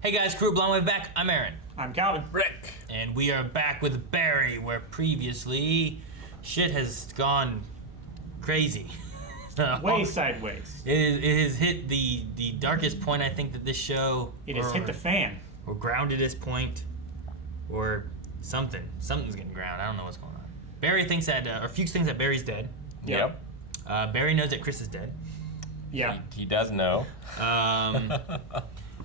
Hey guys, crew, Blonde Wave back. I'm Aaron. I'm Calvin. Rick. And we are back with Barry, where previously shit has gone crazy. Way sideways. It has hit the darkest point, I think, that this show... It has hit the fan. Or groundedest point. Or something. Something's getting ground. I don't know what's going on. Barry thinks that, or Fuchs thinks that Barry's dead. Yep. Barry knows that Chris is dead. Yeah. He does know.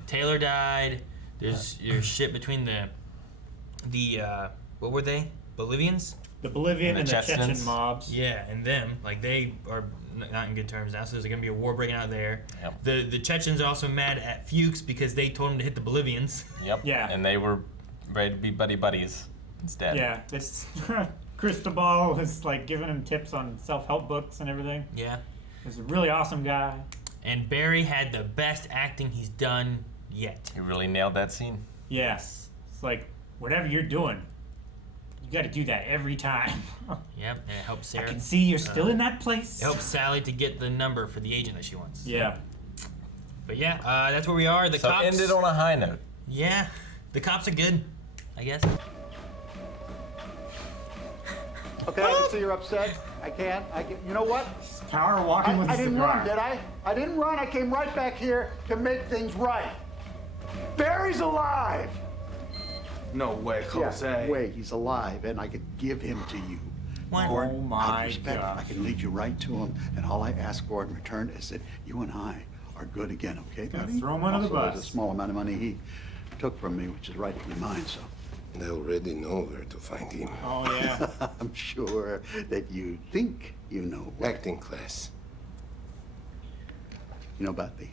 Taylor died. There's shit between the what were they? Bolivians? The Bolivian and the Chechens. Chechen mobs. Yeah, and them. Like, they are not in good terms now, so there's going to be a war breaking out there. Yep. The Chechens are also mad at Fuchs because they told him to hit the Bolivians. Yep. Yeah. And they were ready to be buddies instead. Yeah. This Cristobal was like giving him tips on self-help books and everything. Yeah. He's a really awesome guy. And Barry had the best acting he's done yet. He really nailed that scene. Yes. It's like, whatever you're doing, you got to do that every time. Yep, and it helps I Sarah. can see you're still in that place. It helps Sally to get the number for the agent that she wants. Yeah. But yeah, that's where we are. The So cops... ended on a high note. Yeah, the cops are good, I guess. Okay, I can see you're upset. I can. You know what? Power walking with a I didn't cigar. run, did I? I didn't run. I came right back here to make things right. Barry's alive. No way, Jose. Yeah, wait, he's alive, and I could give him to you. Why? Oh Out of my respect, God. I can lead you right to him, and all I ask for in return is that you and I are good again, okay, Gotta buddy? throw him under the Also, bus. there's a small amount of money he took from me, which is rightfully mine, so. I already know where to find him. Oh, yeah. I'm sure that you think you know where. Acting class. You know about the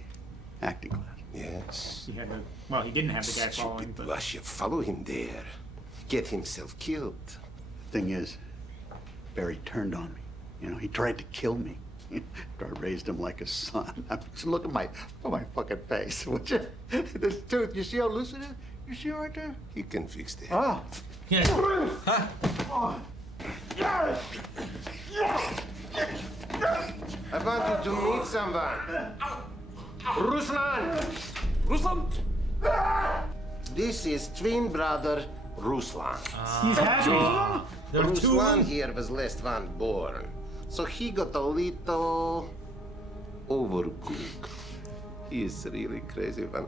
acting class. Yes. He had the, well, he didn't have the guy following, Stupid but... Russia. Follow him there. Get himself killed. Thing is, Barry turned on me. You know, he tried to kill me. I raised him like a son. Look at my fucking face, would you? This tooth, you see how loose it is? You see right there? He can fix that. Oh. Yeah. I wanted to meet someone. Ruslan! Ruslan? This is twin brother Ruslan. He's happy. There are two of Ruslan them. here was last one born. So he got a little overcooked. He is really crazy one.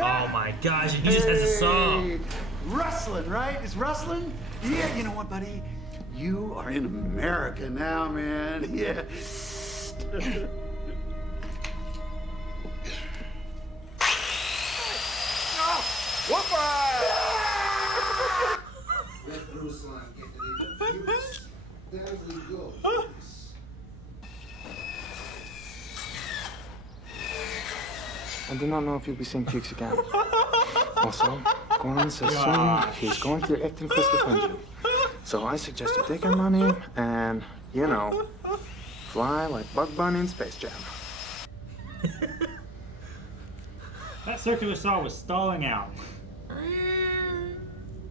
Oh my gosh, and he just has a song. Hey, rustling, right? It's rustling? Yeah, you know what, buddy? You are in America now, man. Yeah. Let Ruslan get rid of Fuchs. There we go. I do not know if you'll be seeing Fuchs again. Also, Goran says soon he's going to your acting class to defend you. So I suggest you take our money and, you know, fly like Bug Bunny in Space Jam. That circular saw was stalling out.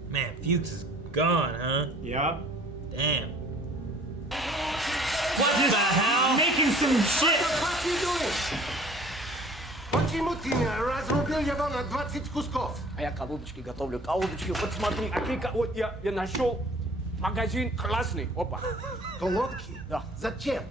Man, Fuchs is gone, huh? Yup. Damn. What the hell? Making some shit. What are you doing? Почему ты не разрубил его на 20 кусков? А я колодочки готовлю, колодочки. Вот смотри, вот я нашел магазин классный. Опа. Колодки? Да. Зачем?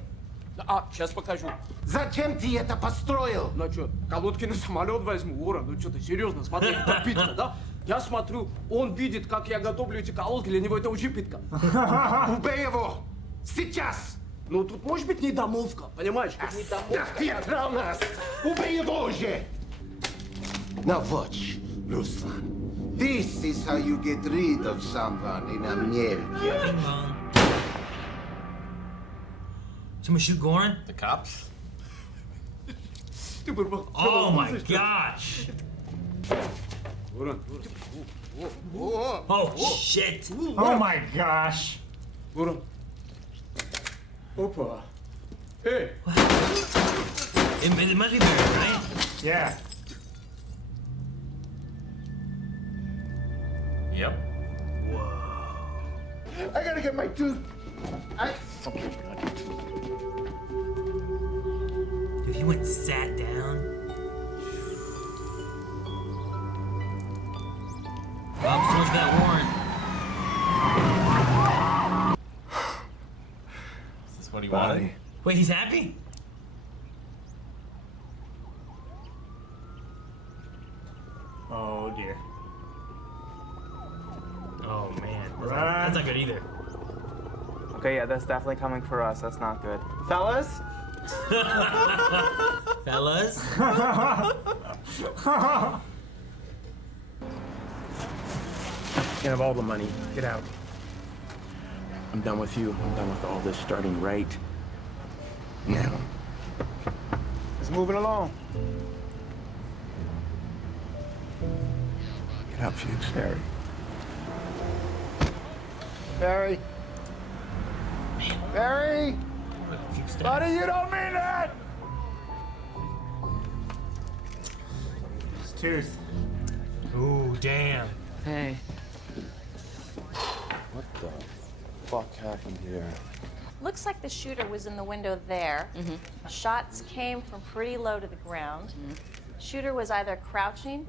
Сейчас покажу. Зачем ты это построил? Ну что, колодки на самолет возьму, Гора, ну что ты, серьезно, смотри, подпитка, да? Я смотрю, он видит, как я готовлю эти колодки, для него это уже питка. Убей его! Сейчас! Ну тут может быть недомолвка, понимаешь? Тут недомолвка. Да ты отправил нас! Убей его уже! Now watch, Ruslan. This is how you get rid of someone in America. Someone shoot Goran? The cops? Oh my gosh. Горан, Oh shit. Oh my gosh. Горан. Опа. Эй, It must be Barry, right? Yeah. Yep. I gotta get my tooth. If he went and sat down. he wanted. Bye. Wait, he's happy? Oh dear. Oh man, Run. that's not good either. Okay, yeah, that's definitely coming for us. That's not good. Fellas? Fellas? You have all the money. Get out. I'm done with you. I'm done with all this starting right now. It's moving along. Get out, Fuchs. Barry. Barry. Barry! Buddy, you don't mean that! His tooth. Ooh, damn. Hey. What the fuck happened here? Looks like the shooter was in the window there. Shots came from pretty low to the ground. Shooter was either crouching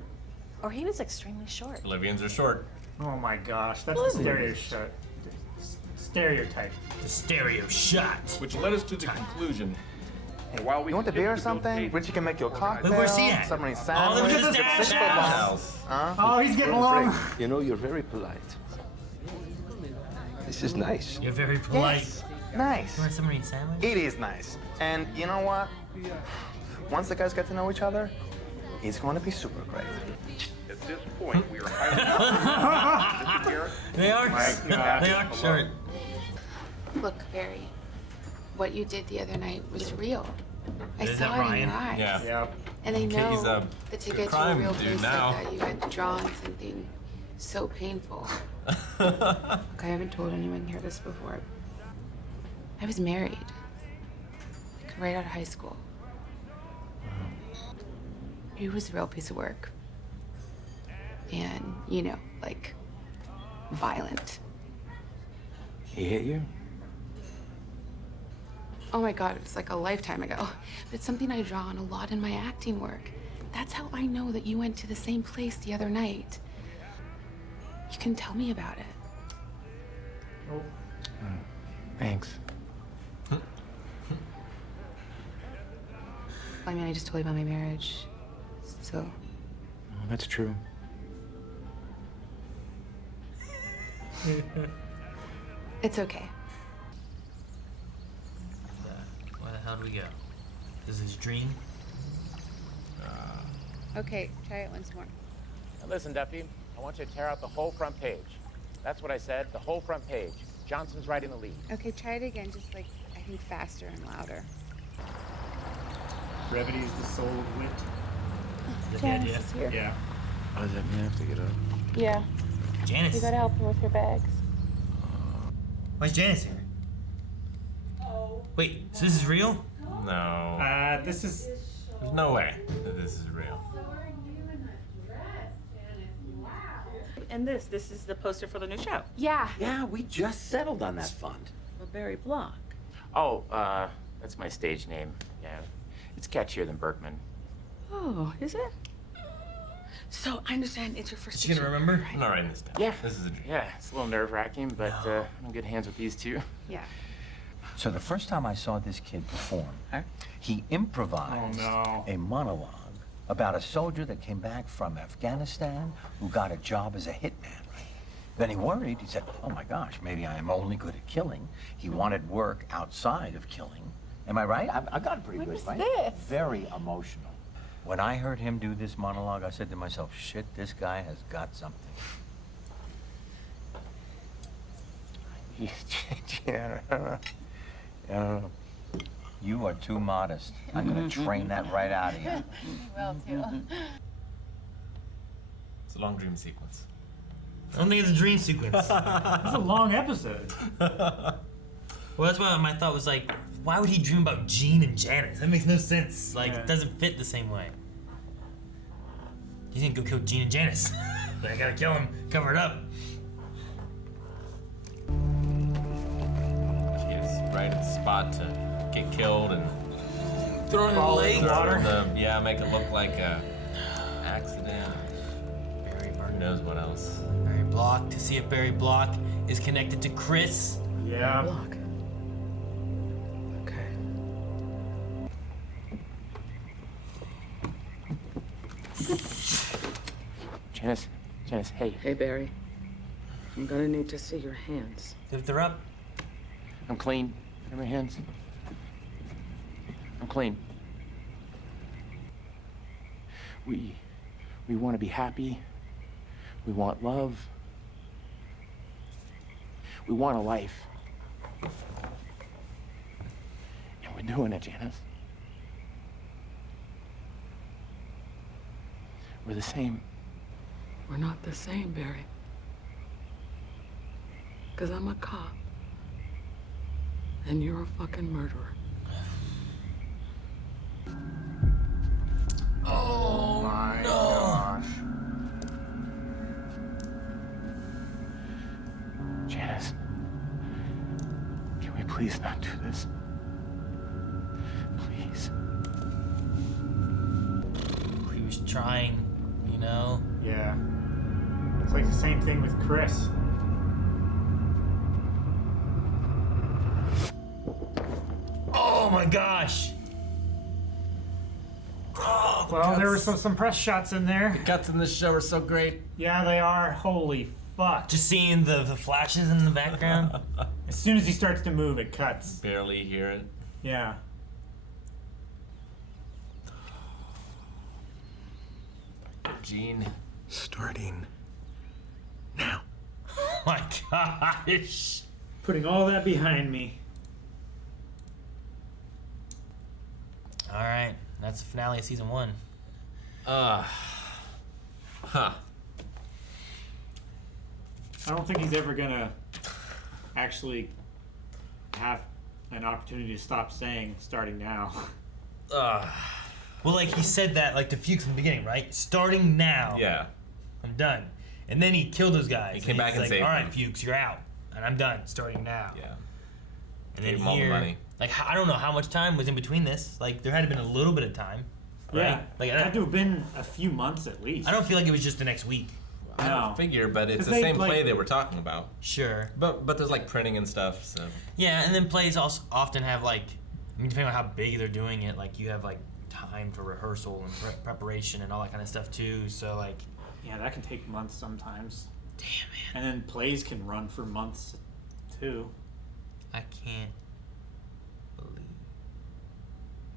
or he was extremely short. Bolivians are short. Oh my gosh, that's the stereotype. The stereo shot. Which led us to the conclusion. While we You want a beer or something? Which Rich, you can make you a cocktail. Where's he at? Submarine All of sandwich. his Six foot stash. long. Oh, he's getting along. You know, you're very polite. This is nice. You're very polite. Yes. Nice. You want a submarine sandwich? It is nice. And you know what? Once the guys get to know each other, it's going to be super great. At this point, we are highly They are. God. They are short. Look, Barry, what you did the other night was real. I Is saw that it in your Ryan? eyes. Yeah. Yep. And I know he's a that to good get to a crime real dude place now. like that, you had drawn something so painful. Look, I haven't told anyone here this before. I was married. Like, right out of high school. It was a real piece of work. And, you know, like, violent. He hit you? Oh my God, it's like a lifetime ago. But it's something I draw on a lot in my acting work. That's how I know that you went to the same place the other night. You can tell me about it. Thanks. I mean, I just told you about my marriage. So, Oh, that's true. it's okay. Where the hell do we go? This is his dream? Okay, try it once more. Now listen, Duffy, I want you to tear out the whole front page. That's what I said, the whole front page. Johnson's right in the lead. Okay, try it again, just like, I think faster and louder. Brevity is the soul of wit. Is that the idea? is here. Yeah. Oh, does that mean I have to get up? Yeah, Janice. help her with her bags. Why's Janice here? Wait, so this is real? No. This is. There's no way that this is real. And this is the poster for the new show. Yeah. Yeah, we just settled on that fund. For Barry Block. Oh, that's my stage name. Yeah, it's catchier than Berkman. Oh, is it? So, I understand it's your first Is she gonna remember? I'm not writing this down. Yeah. This is a dream. Yeah, it's a little nerve-wracking, but I'm in good hands with these two. Yeah. So the first time I saw this kid perform, he improvised a monologue about a soldier that came back from Afghanistan who got a job as a hitman, right? Then he worried, he said, oh my gosh, maybe I am only good at killing. He wanted work outside of killing. Am I right? I got it pretty good, right? this? Very emotional. When I heard him do this monologue, I said to myself, shit, this guy has got something. Yeah, I don't know. You are too modest. I'm gonna train that right out of you. Well, too. It's a long dream sequence. I don't think it's a dream sequence. It's a long episode. Well, that's why my thought was like, why would he dream about Jean and Janice? That makes no sense. Like, Yeah. it doesn't fit the same way. He's gonna go kill Jean and Janice. But I gotta kill him, cover it up. She is right at the spot to get killed and Throw it in the lake. yeah, make it look like a accident. Who knows what else? Barry Block, to see if Barry Block is connected to Chris. Yeah. Block. Janice, hey. Hey, Barry. I'm gonna need to see your hands. If they're up. I'm clean. Have my hands. I'm clean. We want to be happy. We want love. We want a life. And we're doing it, Janice. We're the same. We're not the same, Barry. Because I'm a cop. And you're a fucking murderer. Oh my no. gosh. Janice, can we please not do this? Please. He was trying, you know? Yeah. It's like the same thing with Chris. Oh my gosh! Oh, well, there were some press shots in there. The cuts in this show are so great. Yeah, they are. Holy fuck. Just seeing the flashes in the background. As soon as he starts to move, it cuts. Barely hear it. Yeah. Gene. Starting. Oh my gosh. Putting all that behind me. Alright, that's the finale of season 1. Huh. I don't think he's ever gonna actually have an opportunity to stop saying starting now. Well, like he said that like to Fuchs in the beginning, right? Starting now. Yeah. I'm done. And then he killed those guys. He came back and like, saved all right, them. Fuchs, you're out. And I'm done. Starting now. Yeah. And Gave then him all the here, money. like I don't know how much time was in between this. Like there had to have been a little bit of time. Right? Yeah. Like It had to have been a few months at least. I don't feel like it was just the next week. I don't figure, but it's 'Cause the they, same play like- they were talking about. Sure. But there's like printing and stuff, so. Yeah, and then plays also often have like, I mean, depending on how big they're doing it, like you have like time for rehearsal and preparation and all that kind of stuff too. So like, Yeah, that can take months sometimes. damn man, And then plays can run for months too. I can't believe.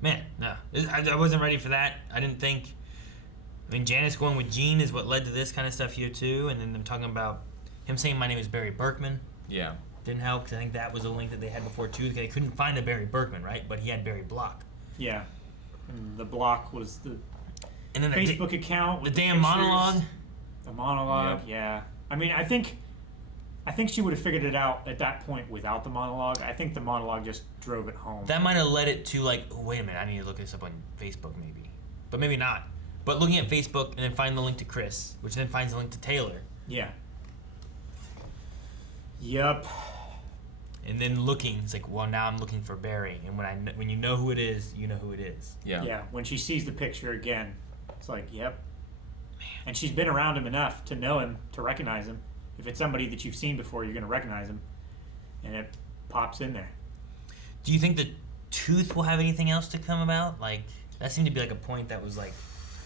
Man, no, I wasn't ready for that. I didn't think. I mean, Janice going with Gene is what led to this kind of stuff here too, and then them talking about him saying my name is Barry Berkman. Yeah. Didn't help because I think that was a link that they had before too. They couldn't find a Barry Berkman, right? But he had Barry Block. Yeah. And the block was the And then Facebook account with the damn pictures. monologue. The monologue, yeah. I mean, I think she would have figured it out at that point without the monologue. I think the monologue just drove it home. That might have led it to like, oh, wait a minute, I need to look this up on Facebook maybe. But maybe not. But looking at Facebook and then find the link to Chris, which then finds the link to Taylor. Yeah. Yup. And then looking, it's like, well, now I'm looking for Barry. And when you know who it is, you know who it is. Yeah. Yeah. When she sees the picture again, it's like, yep. Man. And she's been around him enough to know him, to recognize him. If it's somebody that you've seen before, you're going to recognize him. And it pops in there. Do you think the tooth will have anything else to come about? Like, that seemed to be like a point that was like,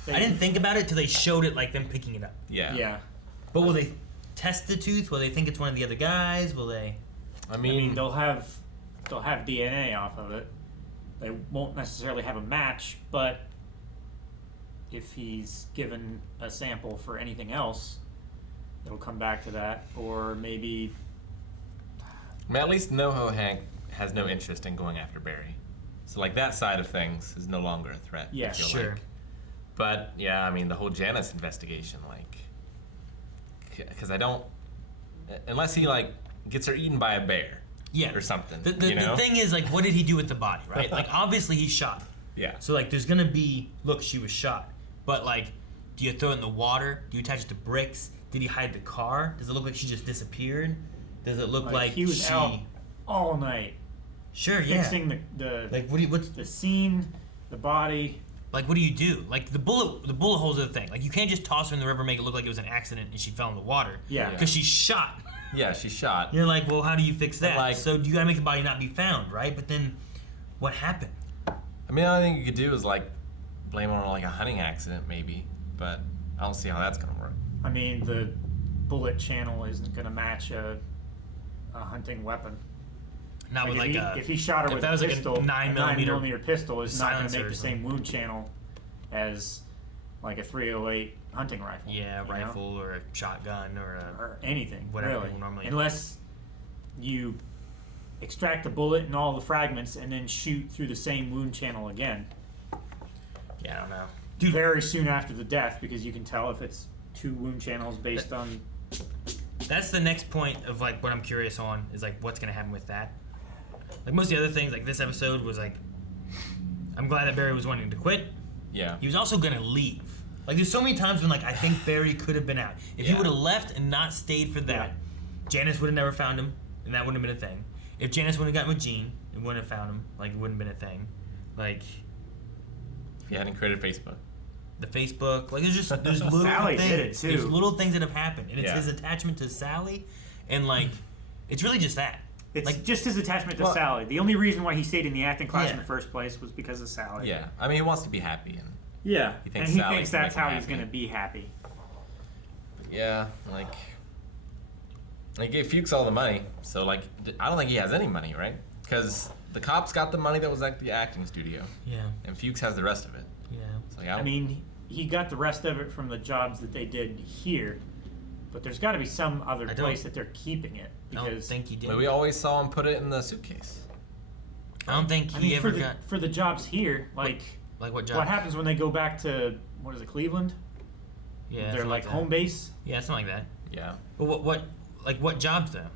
I didn't think about it till they showed it, like them picking it up. Yeah. Yeah. But will they test the tooth? Will they think it's one of the other guys? Will they? I mean they'll have DNA off of it. They won't necessarily have a match, but if he's given a sample for anything else, it'll come back to that. Or maybe. I mean, at least NoHo Hank has no interest in going after Barry. So, like, that side of things is no longer a threat. Yeah, I feel sure. Like. But, yeah, I mean, the whole Janice investigation, like, because I don't, unless he, like, gets her eaten by a bear. Yeah. Or something. The thing is, like, what did he do with the body, right? Like, obviously he's shot. Yeah. So, like, there's gonna be, look, she was shot. But, like, do you throw it in the water? Do you attach it to bricks? Did he hide the car? Does it look like she just disappeared? Does it look like he was out all night? Sure, yeah. Fixing the like, what's the scene, the body. Like, what do you do? Like, the bullet holes are the thing. Like, you can't just toss her in the river and make it look like it was an accident and she fell in the water. Yeah. Because she's shot. Yeah, she's shot. You're like, well, how do you fix that? Like, so you gotta make the body not be found, right? But then, what happened? I mean, the only thing you could do is, like, blame it on, like, a hunting accident, maybe. but I don't see how that's gonna work. I mean, the bullet channel isn't going to match a hunting weapon. Not with if he shot her with a pistol, like a 9mm pistol is not going to make silencer the same wound channel as like a 308 hunting rifle. Yeah, a you rifle know? or a shotgun or anything, whatever really. normally. Unless you extract the bullet and all the fragments and then shoot through the same wound channel again. Yeah, I don't know. Dude, very soon after the death, because you can tell if it's 2 wound channels based on. That's the next point of like what I'm curious on is like what's gonna happen with that. Like most of the other things, like this episode was like, I'm glad that Barry was wanting to quit. Yeah. He was also gonna leave. Like there's so many times when like I think Barry could have been out. If he would have left and not stayed for that, Janice would have never found him, and that wouldn't have been a thing. If Janice would have gotten with Gene, it wouldn't have found him. Like it wouldn't have been a thing. Like if you hadn't created Facebook. The Facebook, like there's little Sally things. did it too. There's little things that have happened, and it's Yeah. his attachment to Sally, and like it's really just that. It's like just his attachment to Sally. The only reason why he stayed in the acting class in the first place was because of Sally. Yeah, I mean he wants to be happy, and He thinks and he Sally thinks can that's make him how he's happy. going to be happy. Yeah, like he gave Fuchs all the money, so like I don't think he has any money, right? Because the cops got the money that was at the acting studio. Yeah. And Fuchs has the rest of it. Yeah. So, I mean, he got the rest of it from the jobs that they did here, but there's got to be some other place that they're keeping it. Because I don't think he did. But we always saw him put it in the suitcase. I don't think he ever got for the jobs here, like what jobs? What happens when they go back to what is it, Cleveland? Yeah, They're something like that. home base. Yeah, something like that. Yeah. But what jobs though?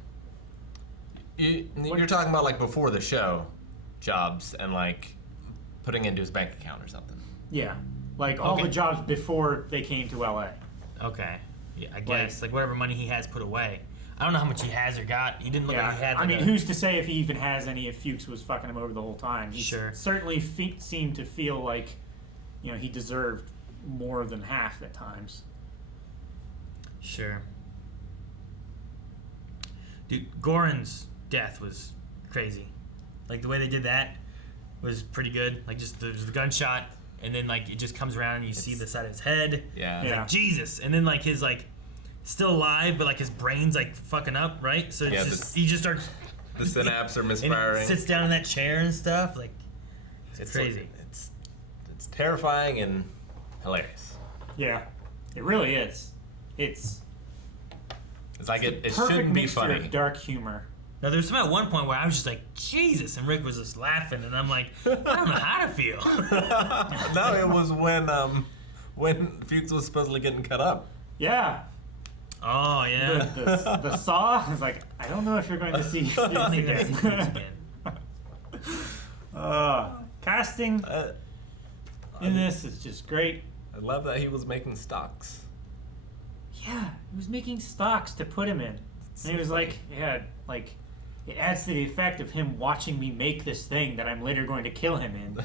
You're talking about like before the show jobs and like putting into his bank account or something. Yeah, like all the jobs before they came to LA. Okay. Yeah, I guess like whatever money he has put away. I don't know how much he has or got. He didn't look like he had. I mean, who's to say if he even has any? If Fuchs was fucking him over the whole time, he certainly seemed to feel like, you know, he deserved more than half at times. Sure. Dude, Goran's death was crazy. Like the way they did that was pretty good. Like just there's the gunshot, and then like it just comes around and you see the side of his head. Yeah. It's like Jesus, and then like his like still alive, but like his brain's like fucking up, right? So it's just he just starts. The synapses are and misfiring. he sits down in that chair and stuff. Like it's crazy. Like, it's terrifying and hilarious. Yeah, it really is. It's like it perfect shouldn't be mixture funny. of dark humor. Now there was some at one point where I was just like Jesus, and Rick was just laughing, and I'm like, I don't know how to feel. No, it was when Fuchs was supposedly getting cut up. Yeah. Oh yeah. The saw. I was like, I don't know if you're going to see Fuchs again. Casting in this is just great. I love that he was making stocks. Yeah, he was making stocks to put him in. And he was like, yeah, like, it adds to the effect of him watching me make this thing that I'm later going to kill him in.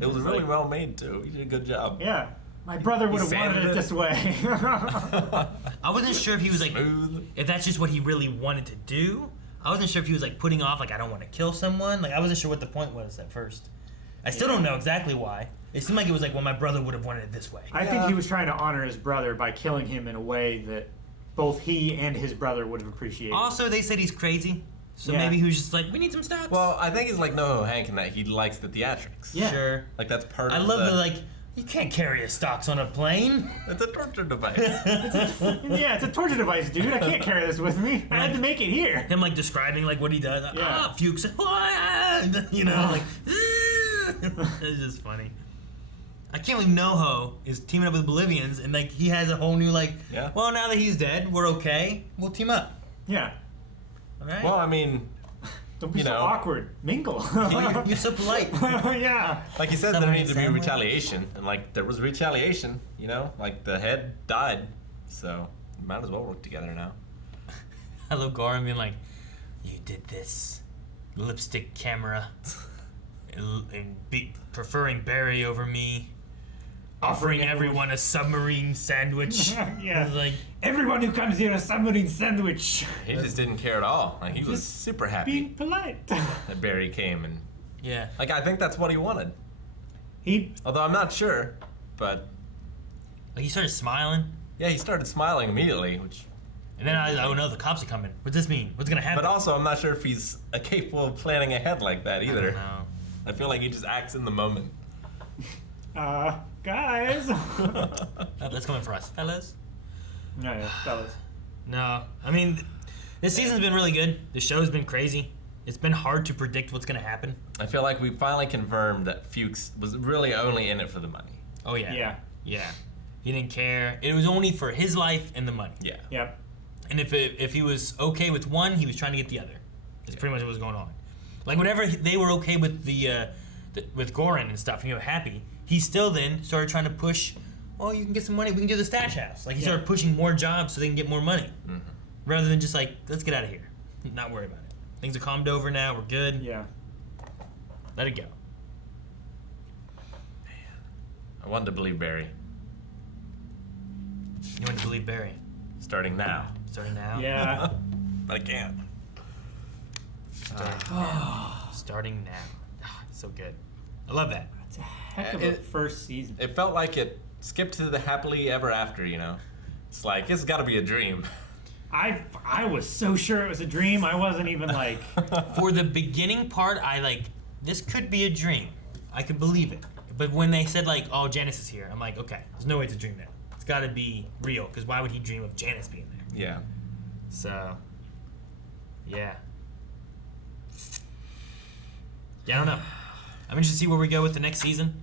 It was really well made too. He did a good job. Yeah. My brother would have wanted it this way. I wasn't sure if he was like, if that's just what he really wanted to do. I wasn't sure if he was like putting off, like, I don't want to kill someone. Like, I wasn't sure what the point was at first. I still don't know exactly why. It seemed like it was like, well, my brother would have wanted it this way. I think he was trying to honor his brother by killing him in a way that both he and his brother would have appreciated. Also, they said he's crazy. So Yeah. maybe he was just like, we need some stocks. Well, I think he's like NoHo Hank in that he likes the theatrics. Yeah. Sure. Like that's part I of love the like, you can't carry his stocks on a plane. It's a torture device. Yeah, it's a torture device, dude. I can't carry this with me. I had to make it here. Him like describing like what he does. Yeah. Fuchs. You know, like it's just funny. I can't believe NoHo is teaming up with Bolivians, and like he has a whole new like. Yeah. Well, now that he's dead, we're okay. We'll team up. Yeah. All right. Well, I mean, don't be so awkward. Mingle. You're so polite. Yeah. like you said, there Submarine needs to be sandwich. retaliation, and like there was retaliation. You know, like the head died, so might as well work together now. I love Goran being like, you did this, lipstick camera, and preferring Barry over me. Offering everyone a submarine sandwich. Yeah. It's like Everyone who comes here a submarine sandwich. He just didn't care at all. Like he was super happy Being polite. that Barry came, and yeah. like I think that's what he wanted. He. Although I'm not sure, but Like, he started smiling. Yeah, he started smiling immediately, And then oh no, the cops are coming. What's this mean? What's gonna happen? But also, I'm not sure if he's capable of planning ahead like that either. I don't know. I feel like he just acts in the moment. Guys. That's coming for us, fellas. No, yeah, fellas. No, I mean, this season's been really good. The show's been crazy. It's been hard to predict what's gonna happen. I feel like we finally confirmed that Fuchs was really only in it for the money. Oh yeah. Yeah. Yeah. He didn't care. It was only for his life and the money. Yeah. Yep. And if he was okay with one, he was trying to get the other. That's pretty much what was going on. Like whenever they were okay with with Goran and stuff, and you were happy, he still then started trying to push. Oh, you can get some money. We can do the stash house. Like he started pushing more jobs so they can get more money, rather than just like, let's get out of here, not worry about it. Things are calmed over now. We're good. Yeah. Let it go. I wanted to believe Barry. You want to believe Barry? Starting now. Starting now? Yeah. But I can't. Starting now. So good. I love that. It's a heck of a first season. It felt like it skipped to the happily ever after, you know? It's like, it's got to be a dream. I was so sure it was a dream. I wasn't even like. For the beginning part, I like, this could be a dream. I could believe it. But when they said like, oh, Janice is here, I'm like, okay, there's no way it's a dream now. It's got to be real, because why would he dream of Janice being there? Yeah. So, yeah. Yeah, I don't know. I'm interested to see where we go with the next season.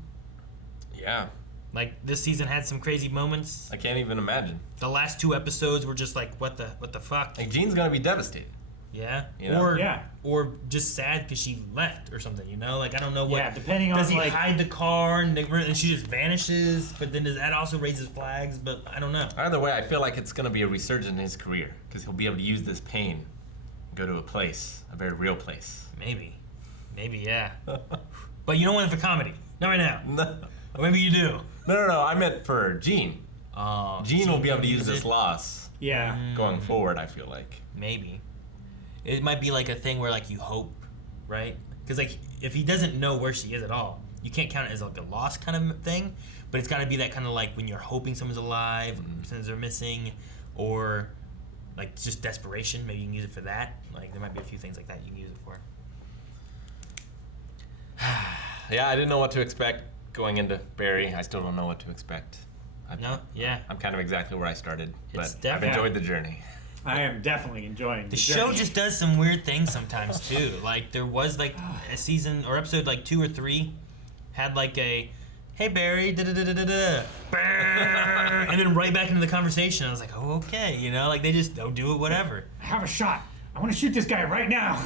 Yeah. Like, this season had some crazy moments. I can't even imagine. The last 2 episodes were just like, what the fuck? Like, Jean's gonna be devastated. Yeah. You know? Or just sad because she left or something, you know? Like, I don't know what. Yeah, depending on, does he like- hide the car and she just vanishes? But then does that also raises flags? But I don't know. Either way, I feel like it's gonna be a resurgence in his career because he'll be able to use this pain, go to a place, a very real place. Maybe, yeah. But you don't want it for comedy. Not right now. No. Or maybe you do. No. I meant for Jean. Oh. Jean will be able to use it? this loss. Yeah. Going forward, I feel like. Maybe. It might be like a thing where like you hope, right? Because like if he doesn't know where she is at all, you can't count it as like a loss kind of thing. But it's got to be that kind of like when you're hoping someone's alive, since they're missing, or like just desperation. Maybe you can use it for that. Like there might be a few things like that you can use it for. Yeah, I didn't know what to expect going into Barry. I still don't know what to expect. I'm kind of exactly where I started, but I've enjoyed the journey. I am definitely enjoying The show just does some weird things sometimes too. Like there was like a season or episode like 2 or 3 had like a, hey Barry, da da da da da da, and then right back into the conversation. I was like, oh okay, you know, like they just don't do it, whatever. I have a shot. I want to shoot this guy right now.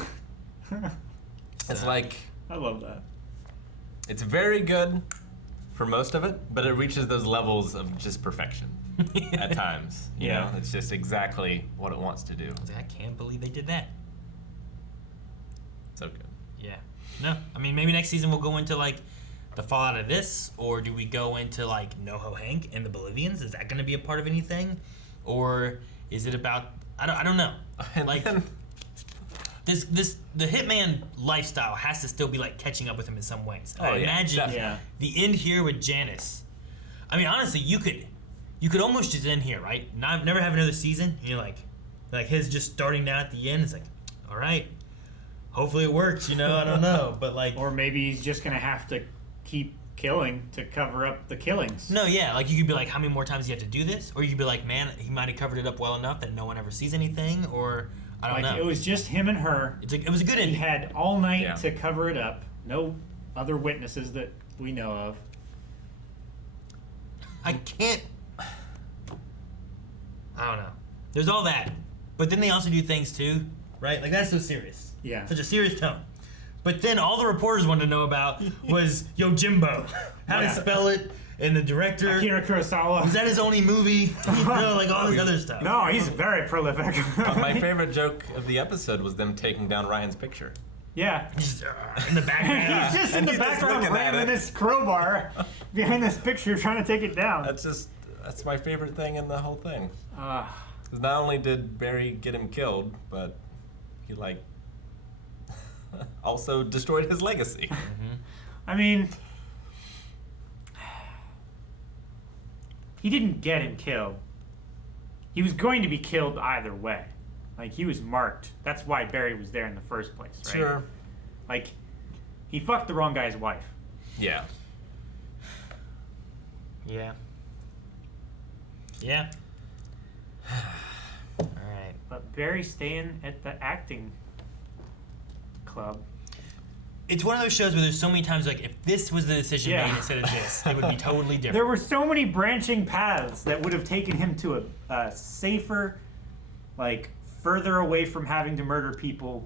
It's like I love that. It's very good for most of it, but it reaches those levels of just perfection at times. You know, it's just exactly what it wants to do. I was like, I can't believe they did that. So good. Yeah. No, I mean maybe next season we'll go into like the fallout of this, or do we go into like NoHo Hank and the Bolivians? Is that going to be a part of anything, or is it about I don't know. Like the hitman lifestyle has to still be like catching up with him in some ways. I imagine the end here with Janice. I mean, honestly, you could almost just end here, right? Never have another season. And you're like his just starting now at the end. It's like, all right, hopefully it works. You know, I don't know, but like, or maybe he's just gonna have to keep killing to cover up the killings. No, yeah, like you could be like, how many more times do you have to do this? Or you could be like, man, he might have covered it up well enough that no one ever sees anything, or I don't know. It was just him and her. It was a good ending. He had all night to cover it up. No other witnesses that we know of. I can't. I don't know. There's all that, but then they also do things too, right? Like that's so serious. Yeah. Such a serious tone. But then all the reporters wanted to know about was Yojimbo, how to spell it, and the director. Akira Kurosawa. Was that his only movie? You know, like all this other stuff. No, he's very prolific. My favorite joke of the episode was them taking down Ryan's picture. Yeah. Just, in the background. He's just in the background ramming this crowbar behind this picture trying to take it down. That's my favorite thing in the whole thing. Because not only did Barry get him killed, but he like also destroyed his legacy. I mean, he didn't get him killed. He was going to be killed either way. Like, he was marked. That's why Barry was there in the first place, right? Sure. Like, he fucked the wrong guy's wife. Yeah. Yeah. Yeah. All right. But Barry staying at the acting club. It's one of those shows where there's so many times like if this was the decision made instead of this, it would be totally different. There were so many branching paths that would have taken him to a safer, like further away from having to murder people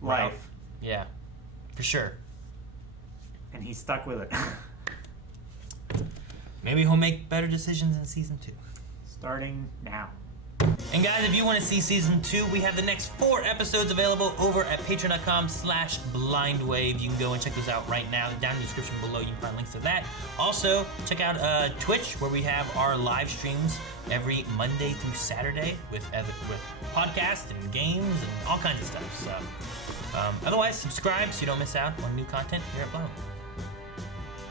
life. Right. Yeah, for sure. And he's stuck with it. Maybe he'll make better decisions in season 2. Starting now. And guys, if you want to see season 2, we have the next 4 episodes available over at patreon.com/blindwave. You can go and check those out right now. Down in the description below, you can find links to that. Also, check out Twitch, where we have our live streams every Monday through Saturday with podcasts and games and all kinds of stuff. So, otherwise, subscribe so you don't miss out on new content here at Blind.